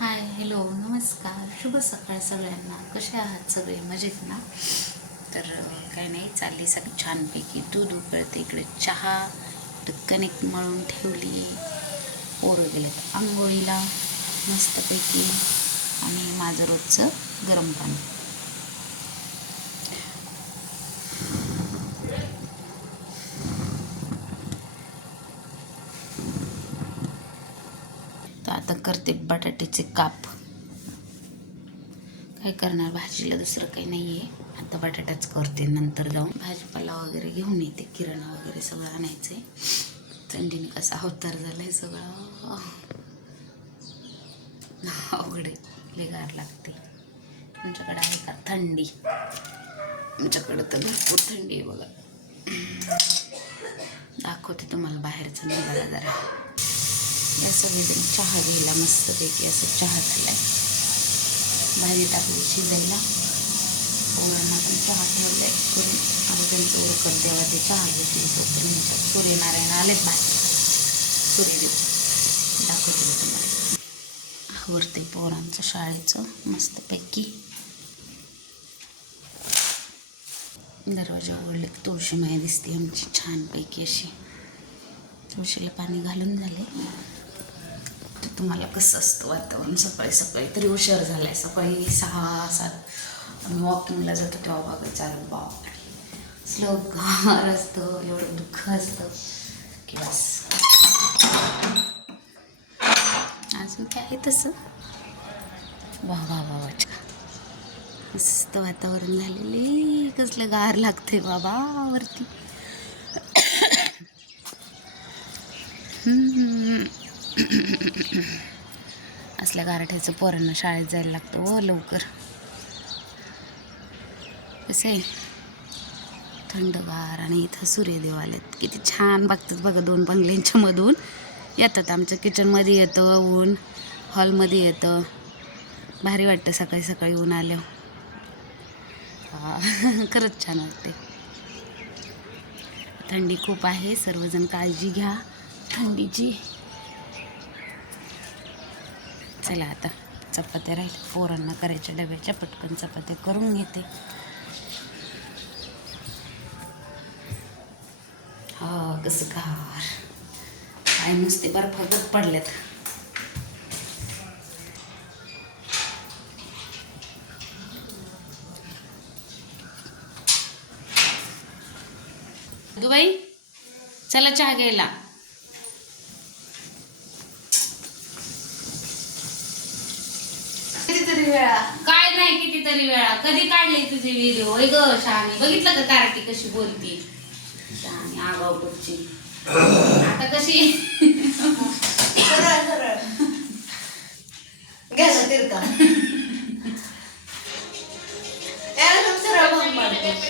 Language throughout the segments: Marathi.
हाय हॅलो नमस्कार शुभ सकाळ सगळ्यांना. कसे आहात सगळे? मजेत ना? तर काही नाही, चालली सगळी छानपैकी. दूध उकळते, इकडे चहा, कणिक मळून ठेवली. पोरं गेलेत आंघोळीला मस्तपैकी, आणि माझं रोजचं गरम पाणी. तर आता करते बटाट्याचे काप. काय करणार, भाजीला दुसरं काही नाही आहे. आता बटाटाच करते, नंतर जाऊन भाजीपाला वगैरे घेऊन येते. किराणा वगैरे सगळं आणायचं आहे. थंडीने कसा अवतार झाला आहे सगळं, अवघडे लय गार लागते. तुमच्याकडे आहे का थंडी? आमच्याकडं तर भरपूर थंडी आहे बघा. दाखवते तुम्हाला बाहेरचं निघाला जरा. या सगळेजण चहा घ्यायला मस्तपैकी असं चहा झाला आहे. भाजी टाकली शिजायला, पोरांना पण चहा ठेवला आहे करून. आता त्यांचं उरकत देवा ते चहा घेतली. तोपर्यंत सूर्यनारायण आलेत बाहेर. सूर्यदेव दाखवते तुम्हाला. आवरते पोरांचं शाळेचं मस्तपैकी. दरवाजा उघडले की तुळशी माय दिसते आमची छानपैकी अशी. तुळशीला पाणी घालून झाले. तर तुम्हाला कसं असतं वातावरण सकाळी सकाळी? तरी उशीर झाला आहे. सकाळी 6-7 आम्ही वॉकिंगला जातो तेव्हा बघायचं, अरे बापरे स्लो गार असतं, एवढं दुःख असतं की बस. अजून काय आहे तसं? वा वा वा वा, मस्त वातावरण झालेले. कसलं गार लागते बाबा वरती. असल्या गारठ्याचं पोरांना शाळेत जायला लागतं हो लवकर. कसं आहे थंडगार, आणि इथं सूर्यदेव आलेत. किती छान बघतात बघा. 2 बंगल्यांच्या मधून येतात. आमच्या किचनमध्ये येतं ऊन, हॉलमध्ये येतं. भारी वाटतं सकाळी सकाळी ऊन आल्यावर. खरंच छान वाटते. थंडी खूप आहे, सर्वजण काळजी घ्या थंडीची. चला आता चपात्या राहील पोरांना करायच्या डब्याच्या, पटकन चपात्या करून घेते. हा कसं गार, काय नुसते बर्फागत पडल्यात. दुबाई चला चहा घ्यायला. कितीतरी वेळा, काय नाही कितीतरी वेळा, कधी काढले तुझे व्हिडिओ? ग शहाणी, बघितलं का कारटी कशी बोलती? शहाणी आगाऊ पुढची. आता कशी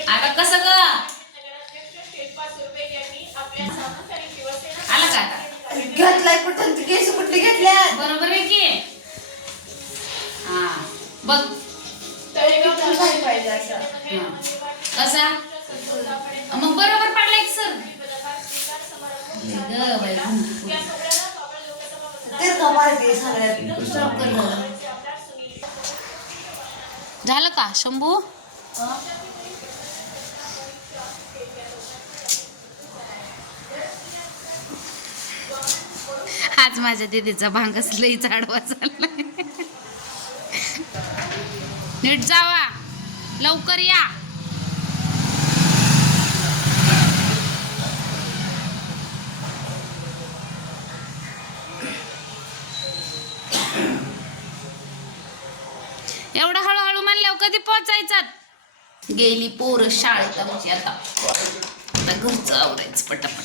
आता कसं ग आलं का? आता घेतलाय कुठं? केस कुठले घेतल्या? बरोबर आहे की. हा बघ कसा मग बरोबर पडलाय की सर. झालं का शंभू? आज माझ्या दीदीचा भांगच लई चाडवा चाललाय. नीट जावा, लवकर या. एवढं हळूहळू म्हणल्यावर कधी पोचायचं? गेली पोरं शाळेत आमची. आता घरचं आवरायचं पटापट.